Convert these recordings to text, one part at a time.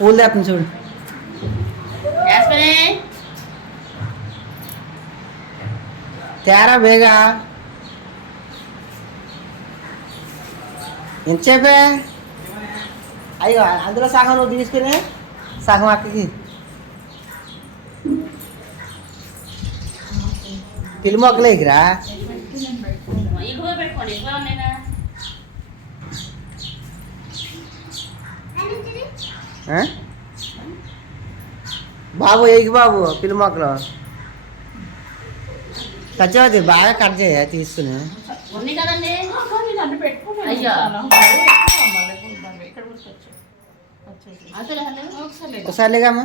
పూలు తెస్తాను చూడు తేరా బేగా. ఎంతసేపే? అయ్యో అందులో సగం నువ్వు తీసుకుని సగం అక్కకి. పిల్లి మొక్కలు ఎగిరా ఎక్కువ పెట్టుకోండి ఎక్కువ ఉన్నాయినా ఆ? బాబు ఏగి బాబు పిల్లి మొక్కలు. సత్యవతి బాగా కట్ చేయ తీసుకుని. ఉంది కదండి. నన్ను పెట్టుకుని అయ్యో. ఇక్కడ కూర్చోచ్చు వచ్చేసి అసలు హలో ఒకసారి లేదు. ఒకసారిలేగమ్మా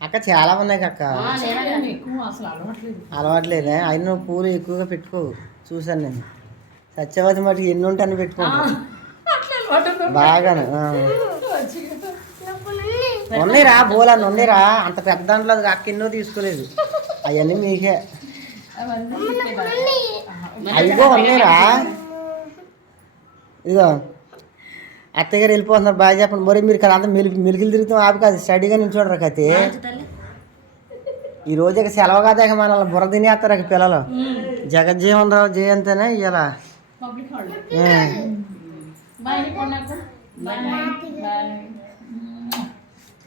అక్క చాలా ఉన్నాయి అక్క. అలవాట్లేదు. అయినా నువ్వు పూలు ఎక్కువగా పెట్టుకోవు చూసాను నేను. సత్యవతి మటుకు ఎన్ని ఉంటే అన్ని పెట్టుకుంటా అట్లా అలవాటు ఉందా? బాగానే ఆ. వచ్చి ఉన్నాయిరా బోలని ఉన్నాయిరా అంత పెద్ద దాంట్లో అది అక్క ఎన్నో తీసుకోలేదు. అవన్నీ మీకే. అయ్యో ఉన్నాయిరా ఇదిగో. అత్తయ్య గారు వెళ్ళిపోతున్నారు బాగా చెప్పండి. మరి మీరు కదా అంత మిలికి మిలికిలు తిరుగుతాం ఆపి కాదు స్టడీగా నిల్చోడరు తల్లి ఈ రోజు ఇక సెలవు కాదా ఇక మనల్ని బుర్ర తినేస్తారు ఇక పిల్లలు. జగజ్జీవన్ రావు జయంతనే ఇలా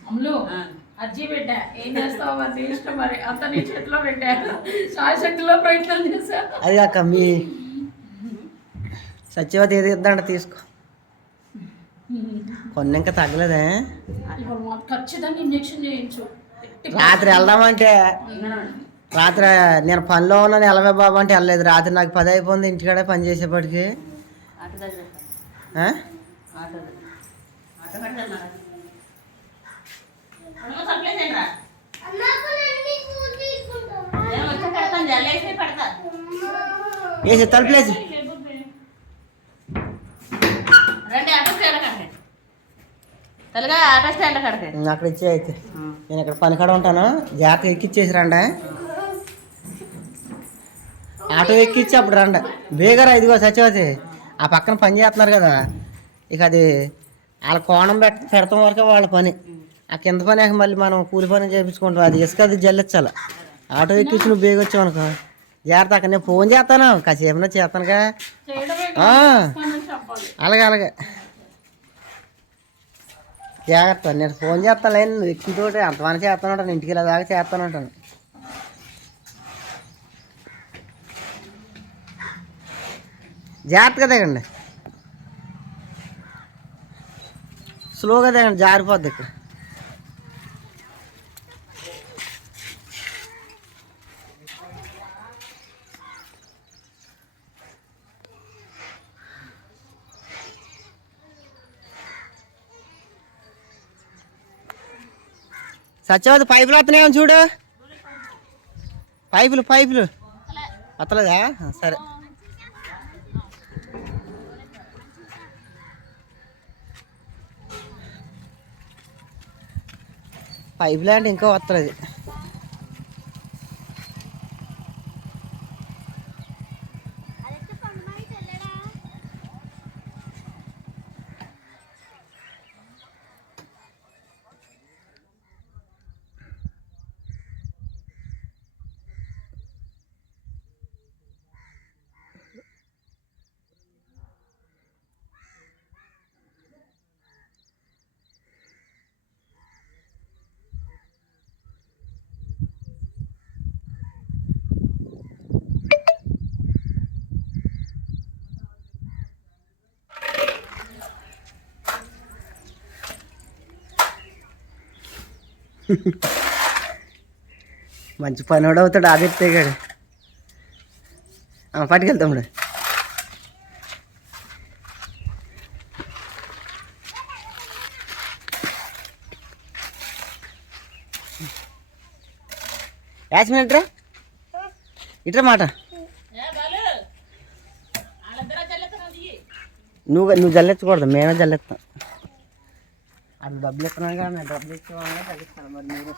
అమ్ములు ఆ. అజ్జి పెట్టా. ఏం చేస్తావు? అది ఇష్టం మరి. అంత నీ చేతిలో పెట్టా. శాశక్తిలో ప్రయత్నం చేశా. అది కాక మీ సత్యవతి ఏది ఇద్దంట తీసుకో. కొన్ని ఇంకా తగ్గలేదే ఖచ్చితంగా ఇంజెక్షన్ చేయించు. రాత్రి వెళ్దామంటే రాత్రి నేను పనిలో ఉన్నాను ఎలవే బాబు అంటే వెళ్ళలేదు. రాత్రి నాకు పది అయిపోయింది ఇంటికాడే పని చేసేప్పటికి వేసి తలుపులేసి రండి ఆటో స్టాండ్ కడకండి. తెలుగా ఆటో స్టాండ్ కడకండి. అక్కడ ఇచ్చే అయితే. నేను ఇక్కడ పని కాడ ఉంటాను. జాగ్రత్త ఎక్కిచ్చేసి రండి ఆటో ఎక్కిచ్చి అప్పుడు రండి. బేగరా ఇదిగో సత్యవతి. ఆ పక్కన పని చేస్తున్నారు కదా. ఇక అది వాళ్ళ కోణం పెట్ పెడతాం వరకే వాళ్ళ పని. ఆ కింద పని ఇక మళ్ళీ మనం కూలి పని చేయించుకుంటాం. అది ఇసుక అది జల్లించాలి ఆటో ఎక్కించి నువ్వు బేగ వచ్చావు అనుకో. జాగ్రత్త అక్కడ నేను ఫోన్ చేస్తాను. కాసేపు చేస్తానుగా అలాగే అలాగే. జాగ్రత్త నేను ఫోన్ చేస్తాను లేని నువ్వు ఎక్కితోటి అంతమంది చేస్తాను ఉంటాను ఇంటికి ఇలా దాకా చేస్తాను ఉంటాను జాగ్రత్తగా దిగండి. స్లోగా దిగండి. జారిపోద్ది ఇక్కడ. సత్యవతి పైపులు వస్తున్నాయని చూడు. పైపులు పైపులు. వస్తలేదా సరే. పైపులు అంటే ఇంకా వస్తలేదు మంచి పనివాడు అవుతాడు ఆదిత్య గారు పట్టుకెళ్తాముడు యాస్మిన్ ఇట్రా ఇట్రా మాట నువ్వు నువ్వు జల్లెత్తకూడదు మేమే జల్లెత్తాం అది డబ్బులు ఇస్తున్నాను కదా మేము డబ్బులు ఇచ్చేవాళ్ళే తగ్గిస్తాను మరి మీరు?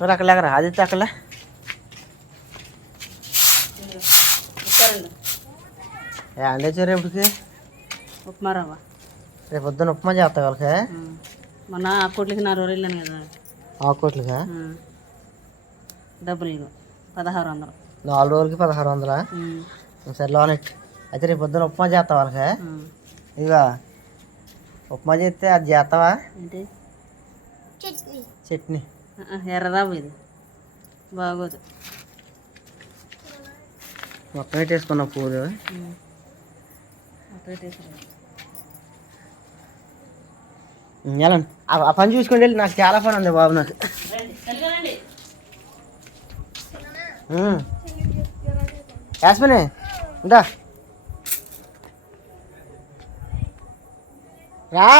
మరి అక్కడ లేకరా ఆదిత్య అక్కడ ఇస్తారండి ఏం తెచ్చారు రేపటికి ఉప్మా రవ్వ రేపు పొద్దున్న ఉప్మా చేస్తా వాళ్ళకి. మొన్న ఆ కోట్లకి నాలుగు రోజులు వెళ్ళాను కదా. ఆకుకోట్లుగా ఉమ్. డబ్బులు ఇగో పదహారు వందలు. నాలుగు రోజులకి పదహారు వందలా. సరే లోనెట్ అయితే రేపు పొద్దున్న ఉప్మా చేస్తా వాళ్ళకి. ఇదిగో ఉప్మా చేస్తే అది చేస్తావా? ఏంటి? చట్నీ. ఆ, ఆ, ఎర్రరావు ఇది. బాగోదు. మొత్తం పెట్టేసుకున్న పూలు. ఆ పని చూసుకోండి వెళ్ళి నాకు చాలా పని ఉంది బాబు నాకు. యాస్మిని ఇందా రా.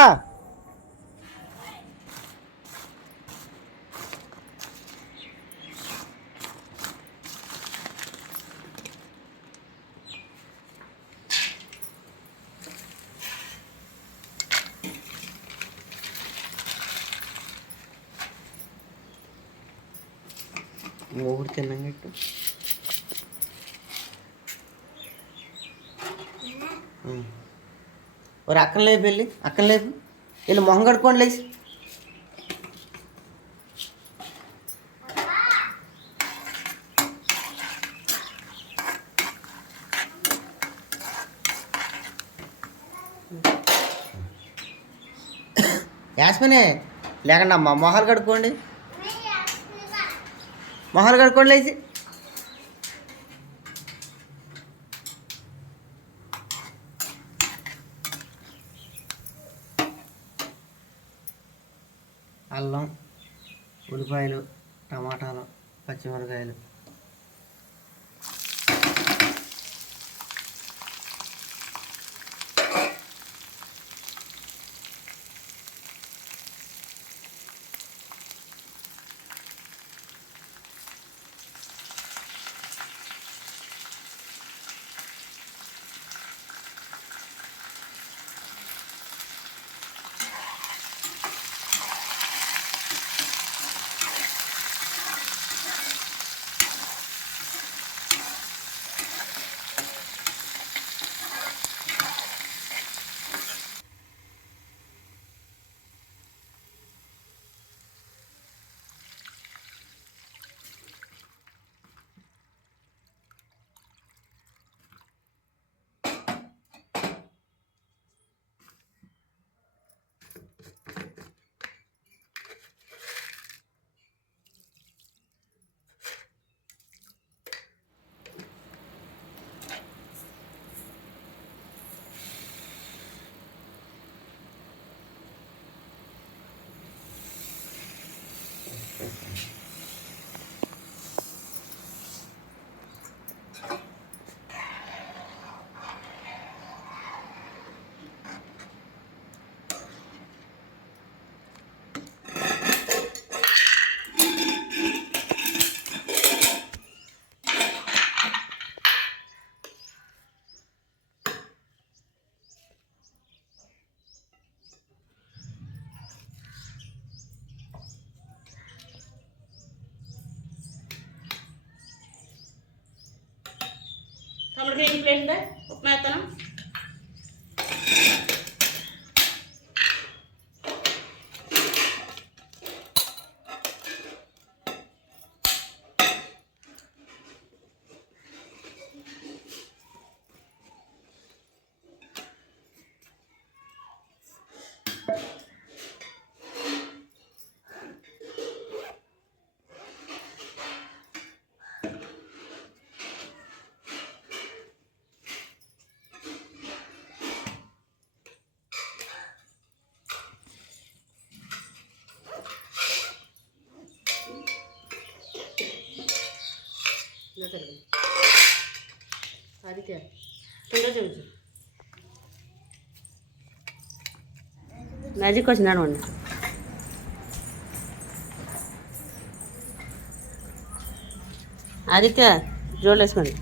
మూడు ఒక అక్కన లేపు వెళ్ళి అక్కన లేపు. వెళ్ళి మొహం కడుక్కోండి లేచి. యాస్మినే లేకుండా అమ్మ మొహాలు కడుక్కోండి. మొహాలు కడుక్కోండి లేచి. ఉల్లిపాయలు తమ్ముడికి ఏం ప్లేట్ ఉందా ఉప్మా ఎత్తాను ఇలా తిరగండి. ఆదిత్య తొందర చూపించు మ్యాజిక్ వచ్చినాడు అండి ఆదిత్య జోలు వేసుకోండి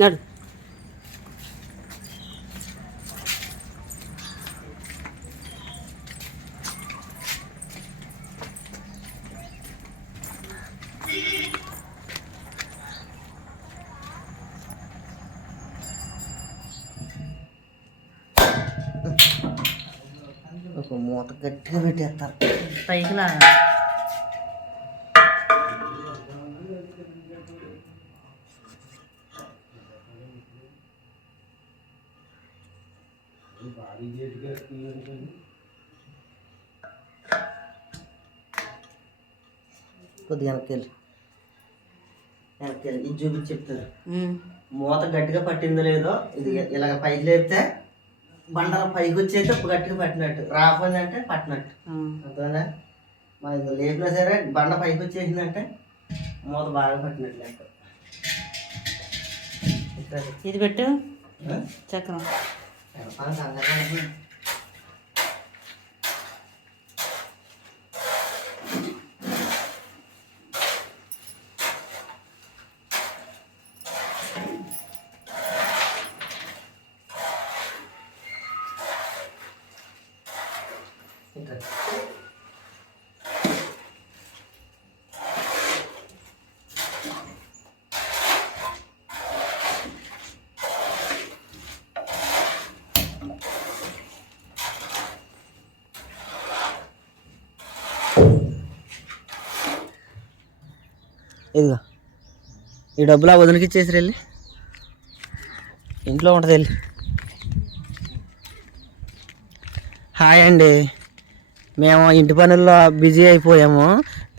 నడు. మూత గట్టిగా పెట్టేస్తారు. పైకి లాగా కొద్దిగా వెనక్కి వెనక్కి ఇది చూపించి చెప్తారు. మూత గట్టిగా పట్టిందో లేదో ఇది ఇలాగ పైకి లేపితే బండల పైకి వచ్చేస్తే గట్టిగా పట్టినట్టు. రాకపోయిందంటే పట్టినట్టు. ఉమ్. అర్థమైందా? మా ఇది లేపినా సరే బండ పైకి వచ్చేసిందంటే మూత బాగా పట్టినట్టు లెక్క. ఇది పెట్టు? చక్రం. ఇదిగో. ఈ డబ్బులు ఆ వదిలికి ఇచ్చేసి వెళ్ళి. ఇంట్లో ఉంటుంది వెళ్ళి. హాయ్ అండి. మేము ఇంటి పనుల్లో బిజీ అయిపోయాము.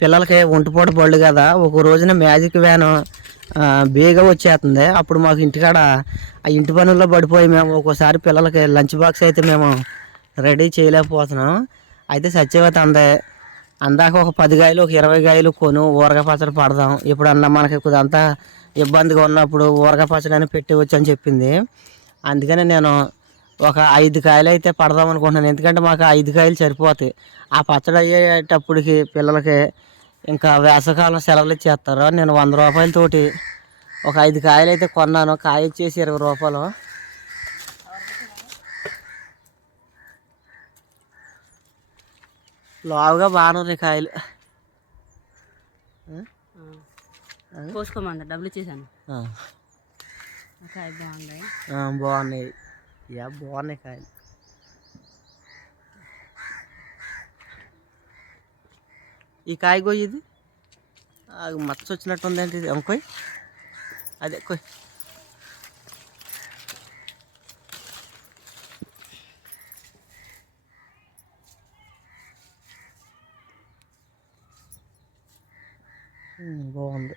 పిల్లలకి ఒంటిపూట పళ్ళు కదా. ఒక రోజున మ్యాజిక్ వ్యాన్ బేగా వచ్చేస్తుంది. అప్పుడు మాకు ఇంటికాడ ఆ ఇంటి పనుల్లో పడిపోయి మేము ఒక్కోసారి పిల్లలకి లంచ్ బాక్స్ అయితే మేము రెడీ చేయలేకపోతున్నాం. అయితే సత్యవత అందే. అందాక ఒక పది కాయలు ఒక ఇరవై కాయలు కొను ఊరగా పచ్చడి పడదాం. ఇప్పుడన్నా మనకి కొద్దింతా ఇబ్బందిగా ఉన్నప్పుడు ఊరగా పచ్చడి అని పెట్టవచ్చు అని చెప్పింది. అందుకని నేను ఒక ఐదు కాయలు అయితే పడదాం అనుకుంటున్నాను. ఎందుకంటే మాకు ఐదు కాయలు సరిపోతాయి. ఆ పచ్చడి అయ్యేటప్పటికి పిల్లలకి ఇంకా వేసవకాలం సెలవులు ఇచ్చేస్తారు. నేను వంద రూపాయలతోటి ఒక ఐదు కాయలు అయితే కొన్నాను. కాయ వచ్చేసి ఇరవై రూపాయలు. లావుగా బాగానే ఉన్నాయి కాయలు. కోసుకోమంది డబ్బులు ఇచ్చేసాను. కాయ ఆ, బాగున్నాయి. యా బాగున్నాయి కాయలు. ఈ కాయ కొయ్యి ఇది? మచ్చ వచ్చినట్టు ఉందేంటి ఇది? అమ్ముకోయ్. అదే కొయ్ ఉమ్, బాగుంది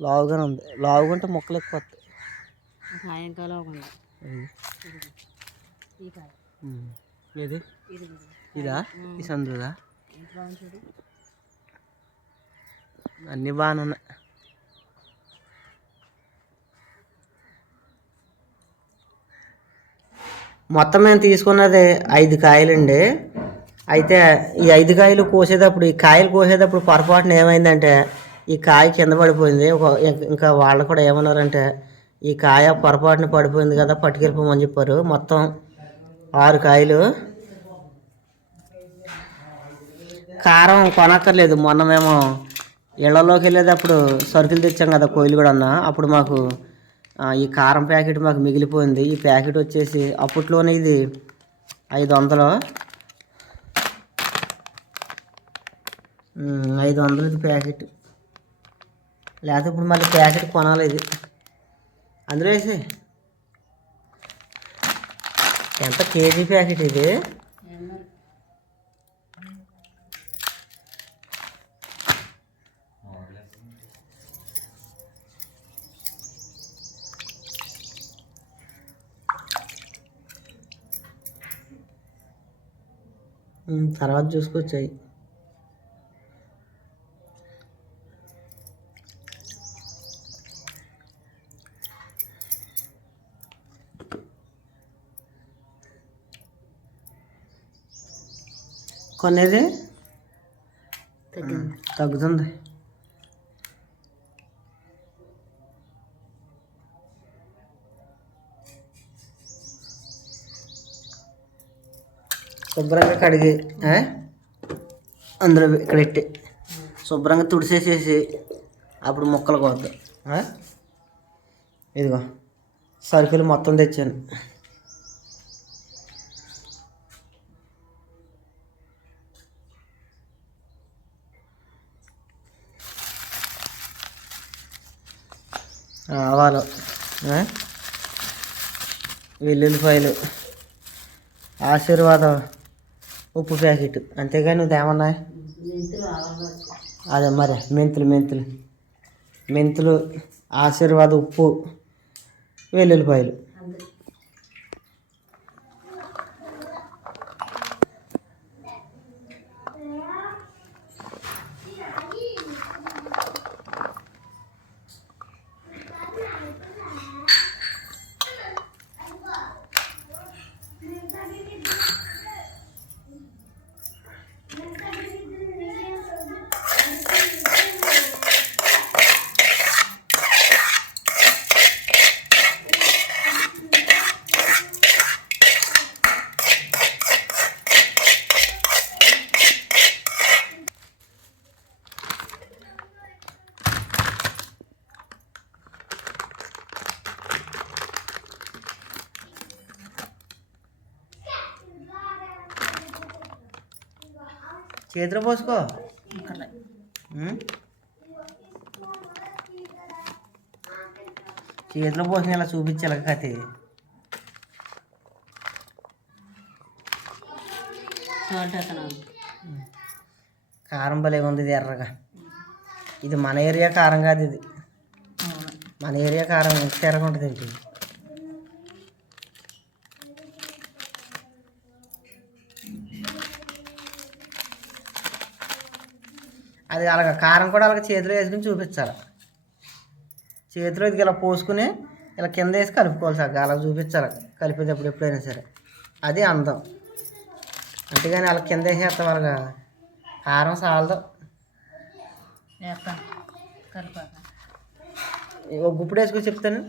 లావుగానే ఉంది. లావుగా ఉంటే మొక్కలు ఎక్కువ. ఏది? ఇది ఇదా? ఈ సందుదా? అన్నీ బాగానే ఉన్నాయి మొత్తం మేము తీసుకున్నది ఐదు కాయలండి. అయితే ఈ ఐదు కాయలు కోసేటప్పుడు ఈ కాయలు కోసేటప్పుడు పొరపాటున ఏమైందంటే ఈ కాయ కింద పడిపోయింది. ఒక ఇంకా వాళ్ళు కూడా ఏమన్నారంటే ఈ కాయ పొరపాటున పడిపోయింది కదా పట్టుకెళ్ళిపోమని చెప్పారు. మొత్తం ఆరు కాయలు. కారం కొనక్కర్లేదు. మొన్న మేము ఇళ్ళలోకి వెళ్ళేటప్పుడు సరుకులు తెచ్చాం కదా కోయిలు కూడా అన్న. అప్పుడు మాకు ఈ కారం ప్యాకెట్ మాకు మిగిలిపోయింది. ఈ ప్యాకెట్ వచ్చేసి అప్పట్లోనే ఇది ఐదు వందలు. ఐదు వందలు ఇది ప్యాకెట్. లేకపోతే ఇప్పుడు మళ్ళీ ప్యాకెట్ కొనాలి ఇది. అందులో వేసి ఎంత కేజీ ప్యాకెట్ ఇది? తర్వాత చూసుకొచ్చాయి. కొనేది? తగ్గుతుంది. శుభ్రంగా కడిగి? అందులో ఇక్కడ పెట్టి. శుభ్రంగా తుడిసేసేసి అప్పుడు ముక్కలు కోద్దాం? ఇదిగో సరుకులు మొత్తం తెచ్చాను. ఆవాలు. వెల్లుల్లిపాయలు. ఆశీర్వాదం. ఉప్పు ప్యాకెట్. అంతేగాని నువ్వు ఏమన్నా? అదే మరి మెంతులు మెంతులు. మెంతులు ఆశీర్వాద ఉప్పు వెల్లుల్లిపాయలు. చేతిలో పోసుకో? చేతిలో పోసిన ఇలా చూపించాలి కథ కారం భలే ఉంది ఇది ఎర్రగా. ఇది మన ఏరియా కారం కాదు ఇది. మన ఏరియా కారం ఎంత ఎర్రగా ఉంటుంది ఏంటి అది అలాగ కారం కూడా అలాగ చేతిలో వేసుకుని చూపించాలి. చేతిలో ఇది ఇలా పోసుకుని ఇలా కింద వేసి కలుపుకోవాలి సార్ అలా చూపించాలి. కలిపేటప్పుడు ఎప్పుడైనా సరే. అది అందం. అంతేగాని అలా కింద వేసేస్తాం అలాగా. కారం సాలదు. ఒక గుప్పుడు వేసుకొని చెప్తాను.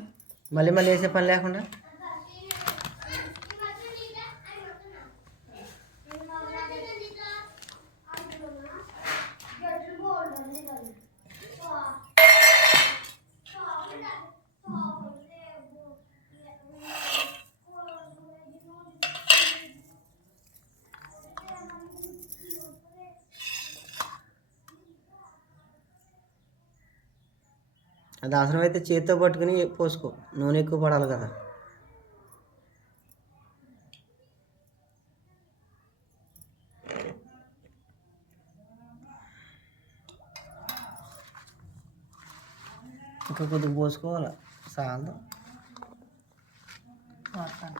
మళ్ళీ మళ్ళీ వేసే పని లేకుండా. అది అవసరమైతే చేతితో పట్టుకుని పోసుకో. నూనె ఎక్కువ పడాలి కదా. ఇంకా కొద్దిగా పోసుకోవాలి? చాలు వేస్తాను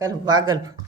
కలుపు బాగా కలుపు.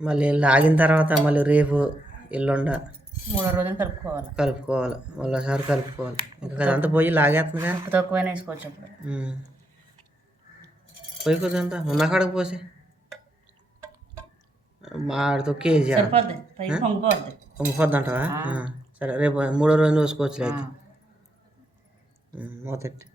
మళ్ళీ లాగిన తర్వాత మళ్ళీ రేపు ఎల్లుండ మూడో రోజున కలుపుకోవాలి. కలుపుకోవాలి. మళ్ళీసారి కలుపుకోవాలి. ఇంకా అదంతా పోయి లాగేస్తుందిగా ఉప్పు తక్కువైనా వేసుకోవచ్చు అప్పుడు. పోయి కొంచెంత ఉన్న కాడకు పోసి. మాడితో కేజీ పొంగిపోద్ది. అంటావా? సరే రేపు మూడో రోజు చూసుకోవచ్చు అయితే. మూతెట్టి